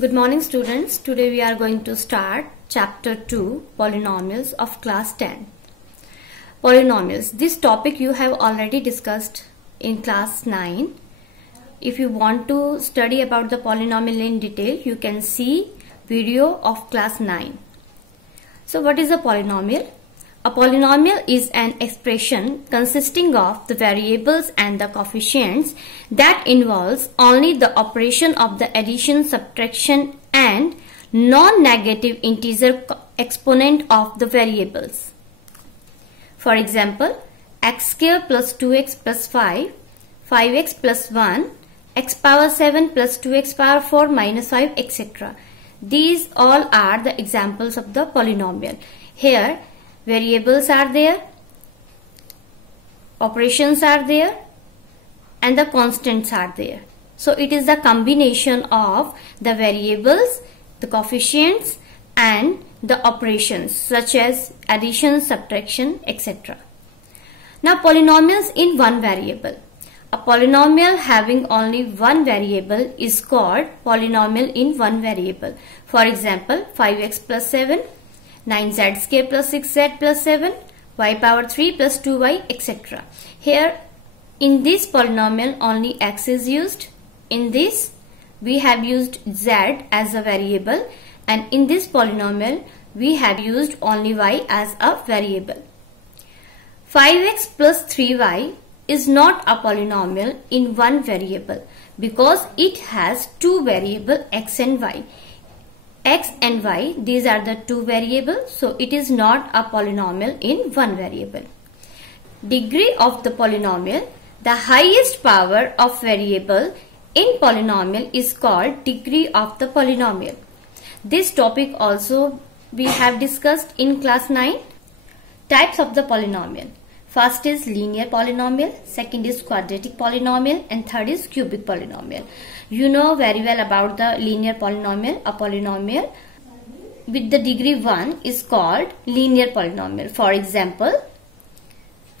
Good morning students. Today we are going to start chapter 2 polynomials of class 10. Polynomials. This topic you have already discussed in class 9. If you want to study about the polynomial in detail, you can see video of class 9. So what is a polynomial? A polynomial is an expression consisting of the variables and the coefficients that involves only the operation of the addition, subtraction and non-negative integer exponent of the variables. For example, x square plus 2x plus 5, 5x plus 1, x power 7 plus 2x power 4 minus 5, etc. These all are the examples of the polynomial. Here variables are there, operations are there and the constants are there. So it is the combination of the variables, the coefficients and the operations such as addition, subtraction, etc. Now polynomials in one variable. A polynomial having only one variable is called polynomial in one variable. For example, 5x plus 7, 9z square plus 6z plus 7, y power 3 plus 2y, etc. Here in this polynomial only x is used. In this we have used z as a variable, and in this polynomial we have used only y as a variable. 5x plus 3y is not a polynomial in one variable because it has two variables x and y. X and y, these are the two variables, so it is not a polynomial in one variable. Degree of the polynomial. The highest power of variable in polynomial is called degree of the polynomial. This topic also we have discussed in class 9. Types of the polynomial. First is linear polynomial, second is quadratic polynomial and third is cubic polynomial. You know very well about the linear polynomial. A polynomial with the degree 1 is called linear polynomial. For example,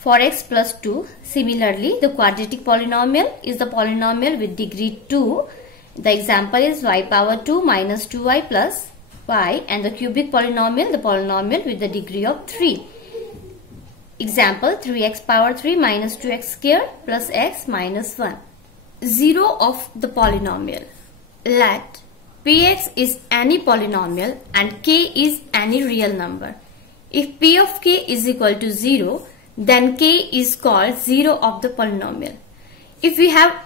4x plus 2. Similarly, the quadratic polynomial is the polynomial with degree 2. The example is y power 2 minus 2y plus y, and the cubic polynomial, the polynomial with the degree of 3. Example, 3x power 3 minus 2x square plus x minus 1. Zero of the polynomial. Let px is any polynomial and k is any real number. If p of k is equal to 0, then k is called zero of the polynomial. If we have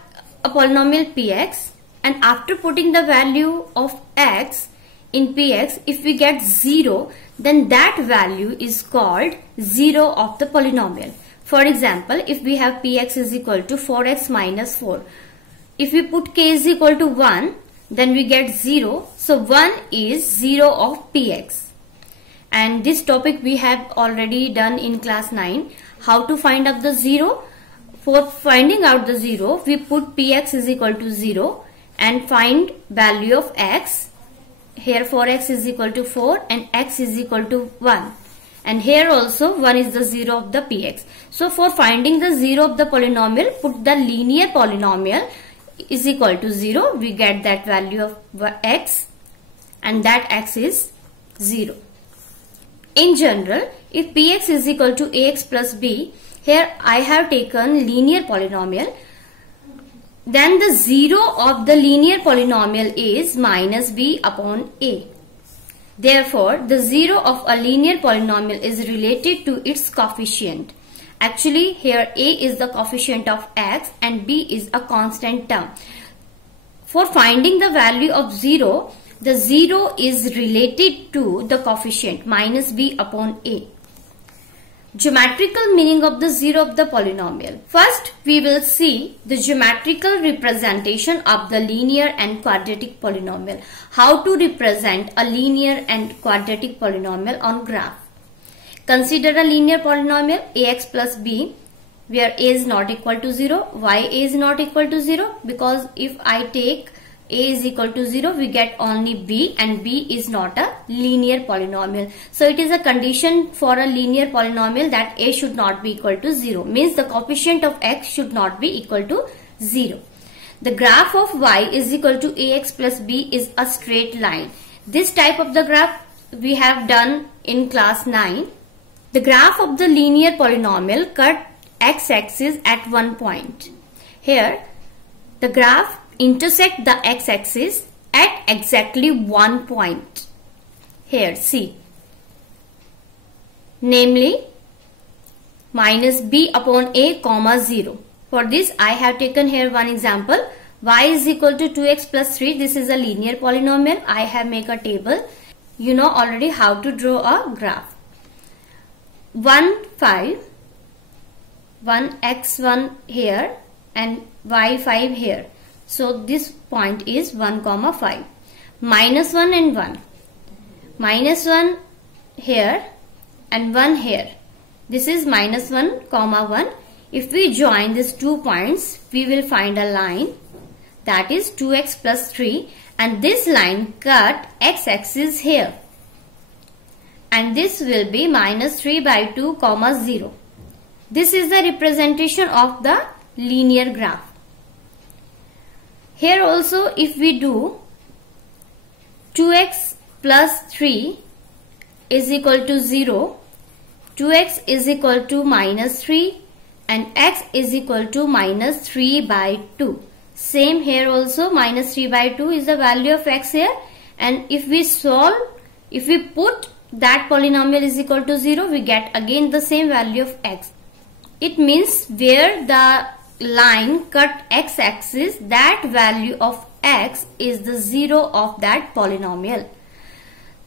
a polynomial px and after putting the value of x in px, if we get 0, then that value is called zero of the polynomial. For example, if we have px is equal to 4x minus 4, if we put k is equal to 1, then we get 0. So 1 is 0 of px. And this topic we have already done in class 9. How to find out the 0? For finding out the 0, we put px is equal to 0 and find value of x. Here 4x is equal to 4 and x is equal to 1. And here also 1 is the 0 of the px. So for finding the 0 of the polynomial, put the linear polynomial is equal to 0. We get that value of x and that x is 0. In general, if px is equal to ax plus b, here I have taken linear polynomial, then the 0 of the linear polynomial is minus b upon a. Therefore, the 0 of a linear polynomial is related to its coefficient. Actually, here a is the coefficient of x and b is a constant term. For finding the value of 0, the 0 is related to the coefficient minus b upon a. Geometrical meaning of the 0 of the polynomial. First, we will see the geometrical representation of the linear and quadratic polynomial. How to represent a linear and quadratic polynomial on graph. Consider a linear polynomial ax plus b where a is not equal to 0. Why a is not equal to 0? Because if I take a is equal to 0, we get only b, and b is not a linear polynomial. So it is a condition for a linear polynomial that a should not be equal to 0. Means the coefficient of x should not be equal to 0. the graph of y is equal to ax plus b is a straight line. This type of the graph we have done in class 9. The graph of the linear polynomial cut x-axis at one point. Here, the graph intersect the x-axis at exactly one point. Here, see. Namely, minus b upon a comma 0. For this, I have taken here one example. Y is equal to 2x plus 3. This is a linear polynomial. I have made a table. You know already how to draw a graph. 1, 5. 1, x1 here and y5 here. So this point is 1, 5. Minus 1 and 1. Minus 1 here and 1 here. This is minus 1, 1. If we join these 2 points, we will find a line, that is 2x plus 3, and this line cut x-axis here. And this will be minus 3 by 2, 0. This is the representation of the linear graph. Here also, if we do 2x plus 3 is equal to 0, 2x is equal to minus 3 and x is equal to minus 3 by 2. Same here also, minus 3 by 2 is the value of x here, and if we solve, if we put that polynomial is equal to 0, we get again the same value of x. It means where the line cut x-axis, that value of x is the 0 of that polynomial.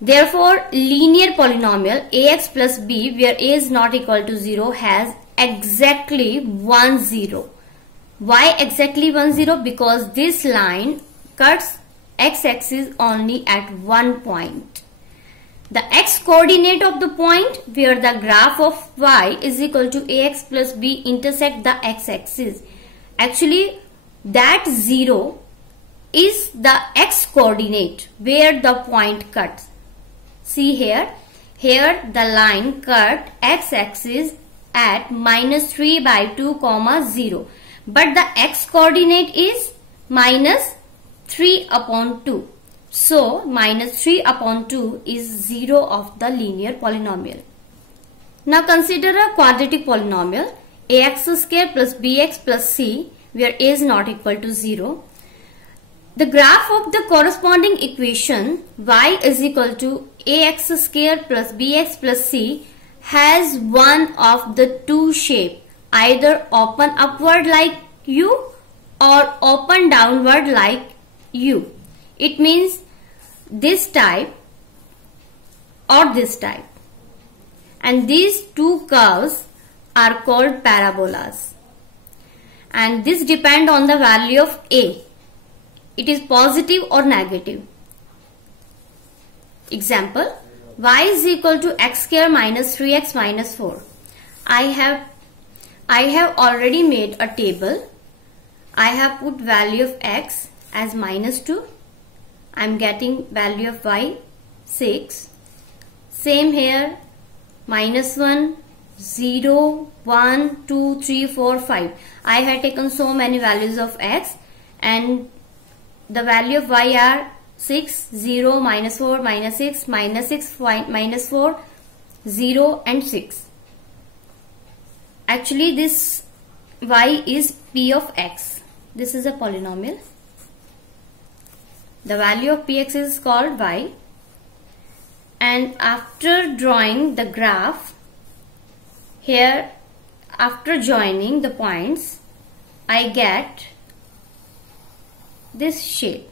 Therefore, linear polynomial ax plus b, where a is not equal to 0, has exactly 1, 0. Why exactly 1, 0? Because this line cuts x-axis only at one point. The x coordinate of the point where the graph of y is equal to ax plus b intersect the x-axis. Actually, that 0 is the x coordinate where the point cuts. See here, the line cut x-axis at minus 3 by 2, 0. But the x coordinate is minus 3 upon 2. So, minus 3 upon 2 is 0 of the linear polynomial. Now consider a quadratic polynomial ax square plus bx plus c, where a is not equal to 0. The graph of the corresponding equation y is equal to ax square plus bx plus c has one of the two shape, either open upward like u or open downward like u. It means this type or this type. And these two curves are called parabolas. And this depends on the value of a. It is positive or negative. Example, y is equal to x square minus 3x minus 4. I have already made a table. I have put value of x as minus 2. I am getting value of y 6. Same here, minus 1, 0, 1, 2, 3, 4, 5. I have taken so many values of x, and the value of y are 6, 0, minus 4, minus 6, minus 6, minus 4, 0 and 6. Actually, this y is p of x. This is a polynomial. The value of px is called y, and after drawing the graph, here after joining the points, I get this shape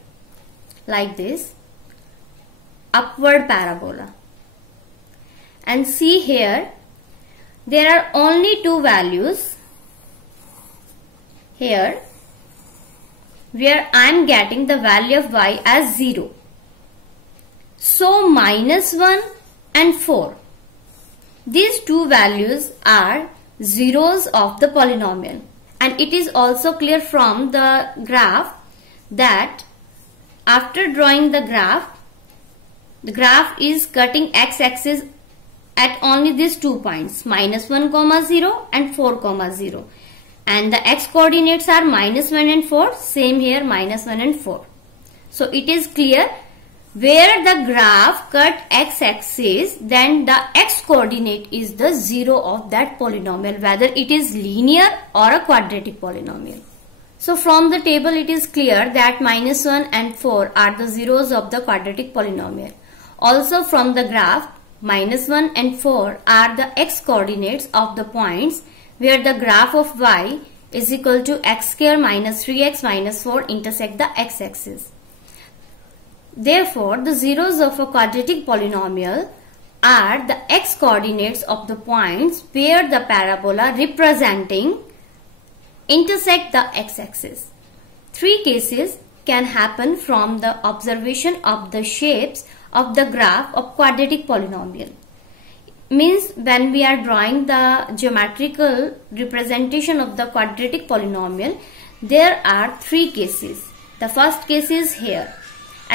like this, upward parabola. And see here, there are only two values here, where I am getting the value of y as 0. So minus 1 and 4. These two values are zeros of the polynomial. And it is also clear from the graph that after drawing the graph is cutting x-axis at only these 2 points, minus 1, 0 and 4, 0. and the x coordinates are -1 and 4. Same here, -1 and 4. So it is clear, where the graph cut x-axis, then the x coordinate is the 0 of that polynomial, whether it is linear or a quadratic polynomial. So from the table it is clear that -1 and 4 are the zeros of the quadratic polynomial. Also from the graph, -1 and 4 are the x coordinates of the points where the graph of y is equal to x square minus 3x minus 4 intersect the x-axis. Therefore, the zeros of a quadratic polynomial are the x coordinates of the points where the parabola representing intersect the x-axis. Three cases can happen from the observation of the shapes of the graph of quadratic polynomial. Means when we are drawing the geometrical representation of the quadratic polynomial, there are three cases. The first case is here.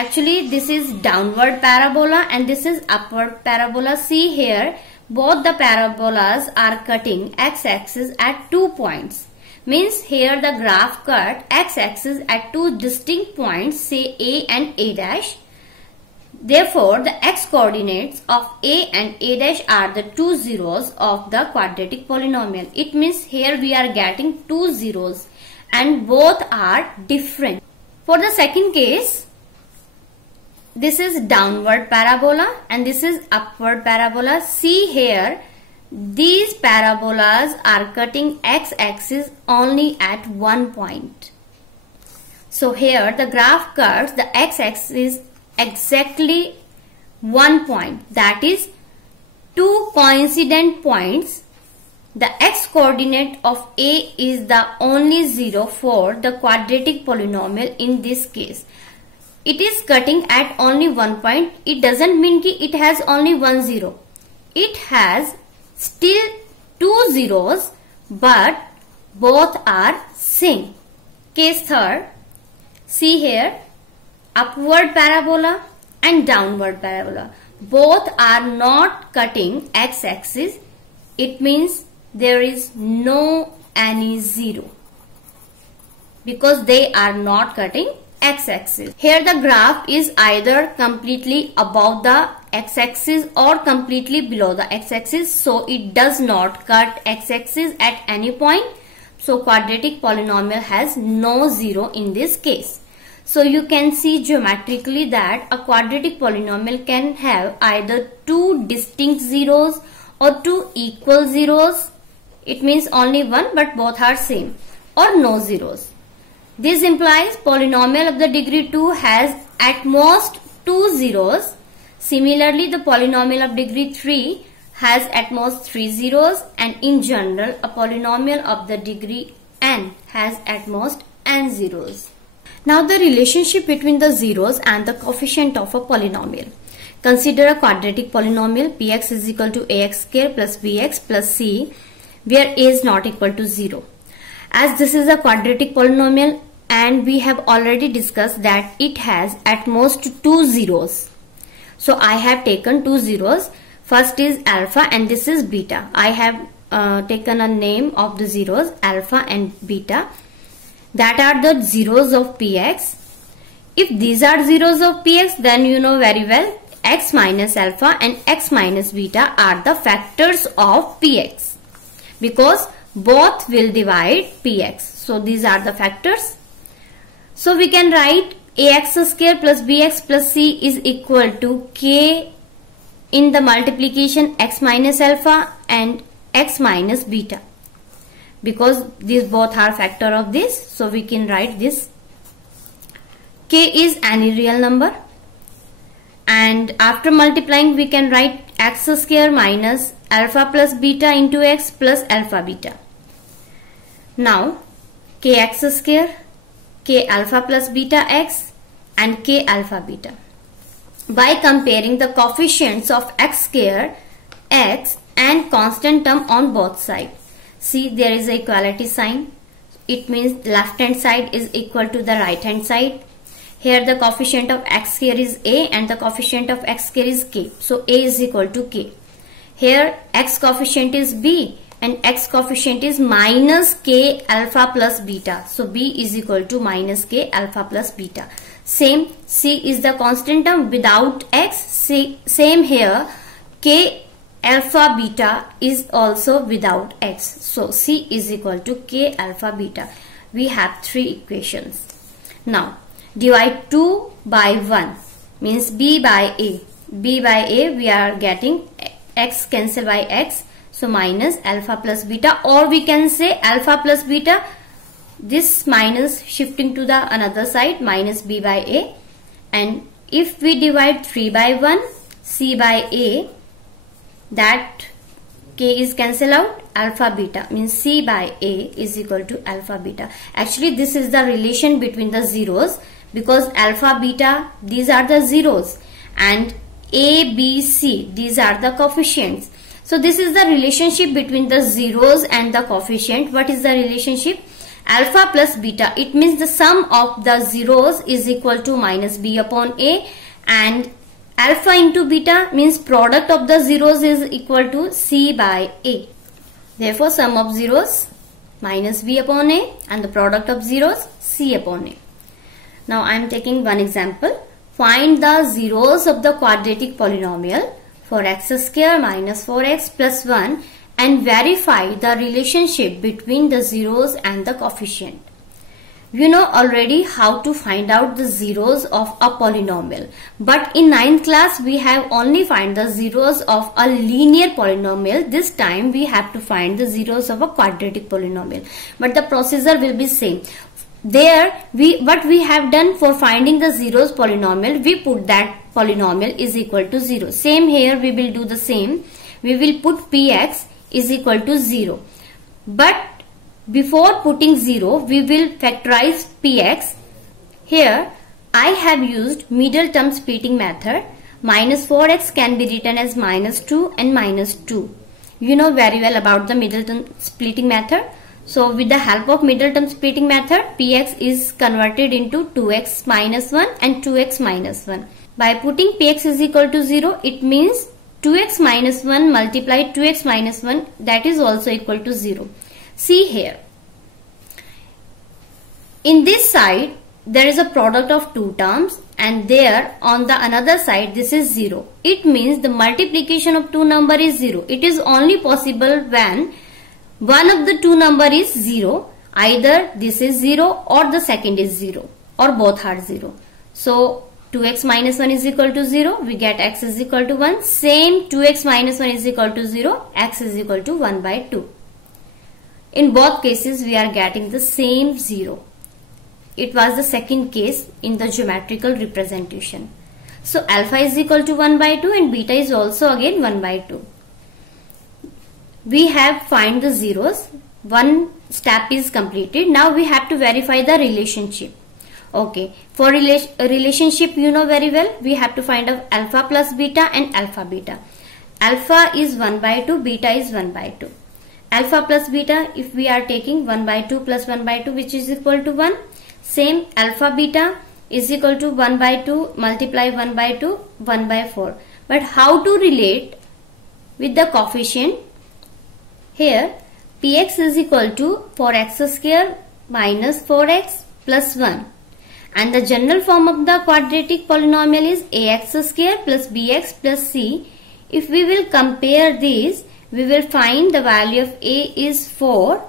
Actually, this is downward parabola and this is upward parabola. See here, both the parabolas are cutting x-axis at 2 points. Means here the graph cut x-axis at two distinct points, say A and A dash. Therefore, the x coordinates of A and A dash are the two zeros of the quadratic polynomial. It means here we are getting two zeros and both are different. For the second case, this is downward parabola and this is upward parabola. See here, these parabolas are cutting x-axis only at 1 point. So here the graph cuts the x-axis exactly 1 point, that is two coincident points. The x coordinate of A is the only zero for the quadratic polynomial in this case. It is cutting at only 1 point. It doesn't mean that it has only 1 zero. It has still two zeros, but both are same. Case third, see here, upward parabola and downward parabola. Both are not cutting x-axis. It means there is no any zero because they are not cutting x-axis. Here the graph is either completely above the x-axis or completely below the x-axis. So it does not cut x-axis at any point. So quadratic polynomial has no zero in this case. So you can see geometrically that a quadratic polynomial can have either two distinct zeros or two equal zeros. It means only one but both are same, or no zeros. This implies polynomial of the degree 2 has at most two zeros. Similarly, the polynomial of degree 3 has at most 3 zeros, and in general a polynomial of the degree n has at most n zeros. Now the relationship between the zeros and the coefficient of a polynomial. Consider a quadratic polynomial px is equal to ax square plus bx plus c, where a is not equal to 0. As this is a quadratic polynomial and we have already discussed that it has at most two zeros. So I have taken two zeros. First is alpha and this is beta. I have taken a name of the zeros alpha and beta. That are the zeros of px. If these are zeros of px, then you know very well x minus alpha and x minus beta are the factors of px because both will divide px. So these are the factors. So we can write ax square plus bx plus c is equal to k in the multiplication x minus alpha and x minus beta. Because these both are factor of this, so we can write this. K is any real number, and after multiplying we can write x square minus alpha plus beta into x plus alpha beta. Now kx square, k alpha plus beta x and k alpha beta. By comparing the coefficients of x square, x and constant term on both sides. See, there is a equality sign. It means left hand side is equal to the right hand side. Here the coefficient of x square is a and the coefficient of x square is k. So a is equal to k. Here x coefficient is b and x coefficient is minus k alpha plus beta. So b is equal to minus k alpha plus beta. Same, c is the constant term without x. Same here, k alpha beta is also without x. So c is equal to k alpha beta. We have three equations. Now divide 2 by 1 means b by a. B by a, we are getting x cancel by x. So minus alpha plus beta, or we can say alpha plus beta, this minus shifting to the another side, minus b by a. And if we divide 3 by 1 c by a, that k is cancel out, alpha beta means c by a is equal to alpha beta. Actually this is the relation between the zeros, because alpha beta, these are the zeros, and a, b, c, these are the coefficients. So this is the relationship between the zeros and the coefficient. What is the relationship? Alpha plus beta, it means the sum of the zeros is equal to minus b upon a, and alpha into beta means product of the zeros is equal to c by a. Therefore sum of zeros minus b upon a, and the product of zeros c upon a. Now I am taking one example. Find the zeros of the quadratic polynomial for x square minus 4x plus 1 and verify the relationship between the zeros and the coefficient. You know already how to find out the zeros of a polynomial, but in 9th class we have only find the zeros of a linear polynomial. This time we have to find the zeros of a quadratic polynomial, but the procedure will be same. There what we have done for finding the zeros polynomial, we put that polynomial is equal to 0. Same here we will do the same. We will put px is equal to 0. But before putting 0, we will factorize px. Here I have used middle term splitting method. Minus 4x can be written as minus 2 and minus 2. You know very well about the middle term splitting method. So with the help of middle term splitting method, px is converted into 2x minus 1 and 2x minus 1. By putting px is equal to 0, it means 2x minus 1 multiplied 2x minus 1, that is also equal to 0. See here, in this side there is a product of two terms, and there on the another side this is 0. It means the multiplication of two number is 0. It is only possible when one of the two number is 0. Either this is 0 or the second is 0, or both are 0. So 2x minus 1 is equal to 0, we get x is equal to 1. Same 2x minus 1 is equal to 0, x is equal to 1 by 2. In both cases we are getting the same 0. It was the second case in the geometrical representation. So alpha is equal to 1 by 2 and beta is also again 1 by 2. We have find the zeros. One step is completed. Now we have to verify the relationship. Okay, for relationship you know very well, we have to find out alpha plus beta and alpha beta. Alpha is 1 by 2, beta is 1 by 2. Alpha plus beta, if we are taking 1 by 2 plus 1 by 2, which is equal to 1. Same alpha beta is equal to 1 by 2 multiply 1 by 2, 1 by 4. But how to relate with the coefficient? Here px is equal to 4x square minus 4x plus 1. And the general form of the quadratic polynomial is ax square plus bx plus c. If we will compare these, we will find the value of a is 4,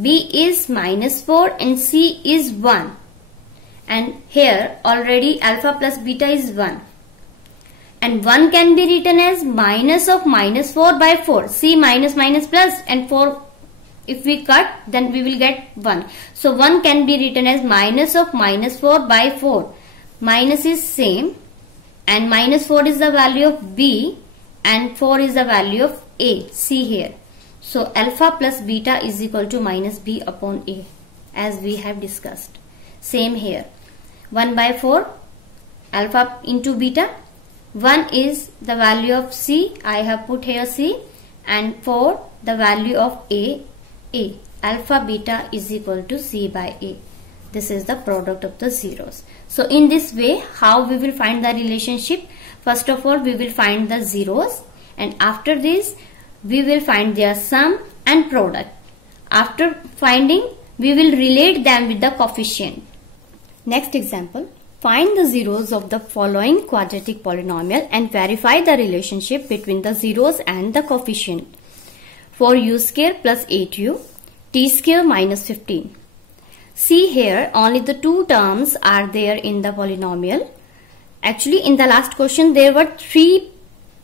b is minus 4 and c is 1. And here already alpha plus beta is 1. And 1 can be written as minus of minus 4 by 4. C minus minus plus, and 4 if we cut then we will get 1. So 1 can be written as minus of minus 4 by 4. Minus is same, and minus 4 is the value of b and 4 is the value of a. See here. So alpha plus beta is equal to minus b upon a, as we have discussed. Same here. 1 by 4 alpha into beta. 1 is the value of c, I have put here c, and 4 the value of a. Alpha beta is equal to c by a. This is the product of the zeros. So in this way, how we will find the relationship? First of all, we will find the zeros, and after this we will find their sum and product. After finding, we will relate them with the coefficient. Next example. Find the zeros of the following quadratic polynomial and verify the relationship between the zeros and the coefficient. 4u square plus 8u, t square minus 15. See here, only the two terms are there in the polynomial. Actually, in the last question there were 3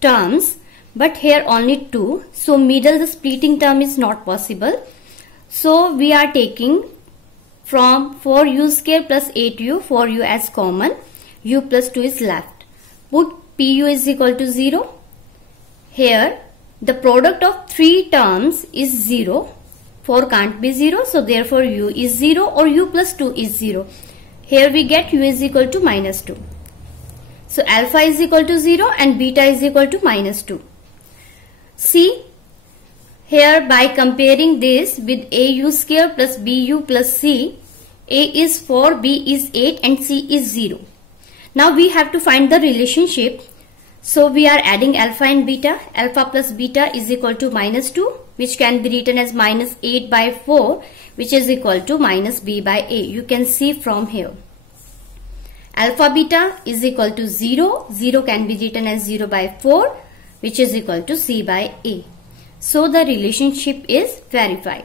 terms, but here only 2. So middle the splitting term is not possible. So we are taking from 4u square plus 8u, 4u as common, u plus 2 is left. Put pu is equal to 0. Here the product of 3 terms is 0. 4 can't be 0, so therefore u is 0 or u plus 2 is 0. Here we get u is equal to minus 2. So alpha is equal to 0 and beta is equal to minus 2. See, here by comparing this with au square plus bu plus c, a is 4, b is 8 and c is 0. Now we have to find the relationship. So we are adding alpha and beta. Alpha plus beta is equal to minus 2, which can be written as minus 8 by 4, which is equal to minus b by a. You can see from here. Alpha beta is equal to 0. 0 can be written as 0 by 4, which is equal to c by a. So the relationship is verified.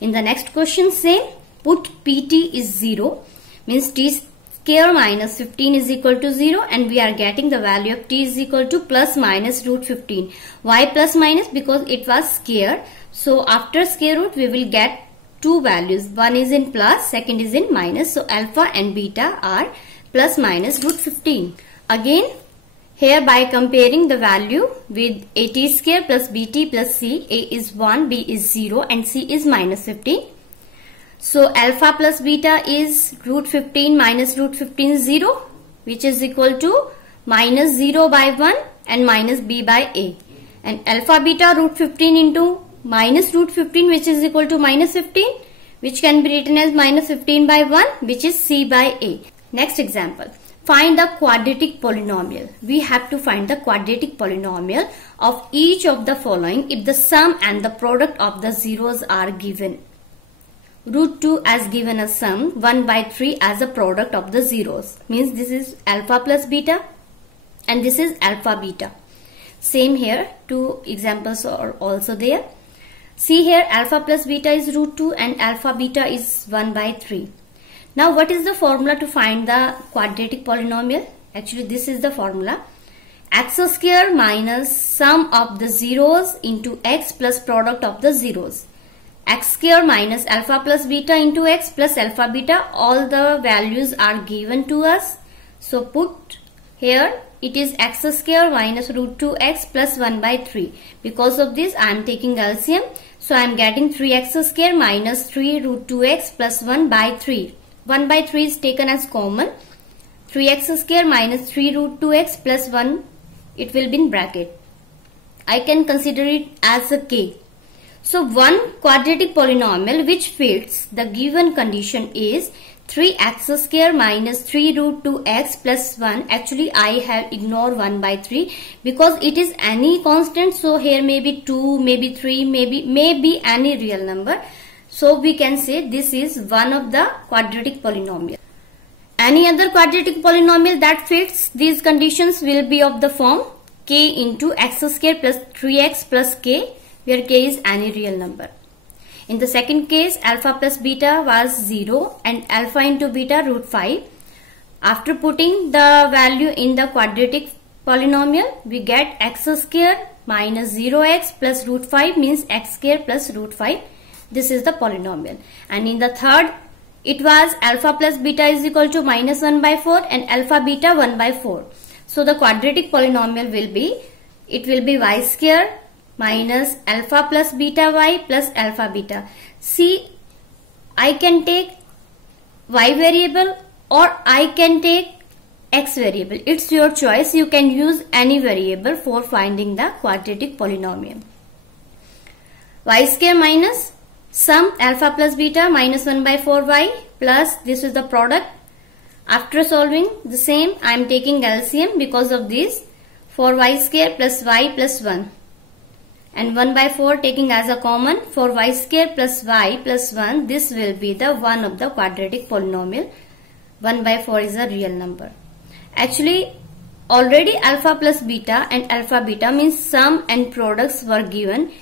In the next question, same. Put pt is 0, means t square minus 15 is equal to 0, and we are getting the value of t is equal to plus minus root 15. Why plus minus? Because it was square. So after square root we will get two values. One is in plus, second is in minus. So alpha and beta are plus minus root 15. Again, here by comparing the value with a t square plus bt plus c, a is 1, b is 0 and c is minus 15. So alpha plus beta is root 15 minus root 15 is 0, which is equal to minus 0 by 1 and minus b by a. And alpha beta root 15 into minus root 15, which is equal to minus 15, which can be written as minus 15 by 1, which is c by a. Next example. Find the quadratic polynomial. We have to find the quadratic polynomial of each of the following if the sum and the product of the zeros are given. Root 2 as given a sum, 1 by 3 as a product of the zeros. Means this is alpha plus beta and this is alpha beta. Same here, two examples are also there. See here, alpha plus beta is root 2 and alpha beta is 1 by 3. Now what is the formula to find the quadratic polynomial? Actually this is the formula. X square minus sum of the zeros into x plus product of the zeros. X square minus alpha plus beta into x plus alpha beta, all the values are given to us. So put here it is x square minus root 2x plus 1 by 3. Because of this I am taking LCM. So I am getting 3x square minus 3 root 2x plus 1 by 3. 1 by 3 is taken as common. 3x square minus 3 root 2x plus 1, it will be in bracket. I can consider it as a k. So one quadratic polynomial which fits the given condition is 3x square minus 3 root 2x plus 1. Actually I have ignored 1 by 3 because it is any constant. So here maybe 2, maybe 3, maybe any real number. So we can say this is one of the quadratic polynomial. Any other quadratic polynomial that fits these conditions will be of the form k into x square plus 3x plus k, where k is any real number. In the second case, alpha plus beta was 0 and alpha into beta root 5. After putting the value in the quadratic polynomial, we get x square minus 0x plus root 5 means x square plus root 5. This is the polynomial. And in the third, it was alpha plus beta is equal to minus 1 by 4 and alpha beta 1 by 4. So the quadratic polynomial will be, it will be y square minus alpha plus beta y plus alpha beta. See, I can take y variable or I can take x variable. It's your choice. You can use any variable for finding the quadratic polynomial. Y square minus sum alpha plus beta minus 1 by 4y plus this is the product. After solving the same, I am taking LCM because of this. 4y square plus y plus 1. and 1 by 4 taking as a common, for y square plus y plus 1, this will be the one of the quadratic polynomial. 1 by 4 is a real number. Actually, already alpha plus beta and alpha beta means sum and products were given.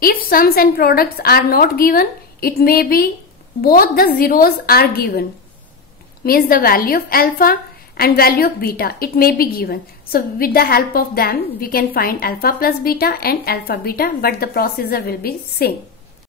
If sums and products are not given, it may be both the zeros are given. Means the value of alpha and value of beta, it may be given. So with the help of them, we can find alpha plus beta and alpha beta, but the procedure will be same.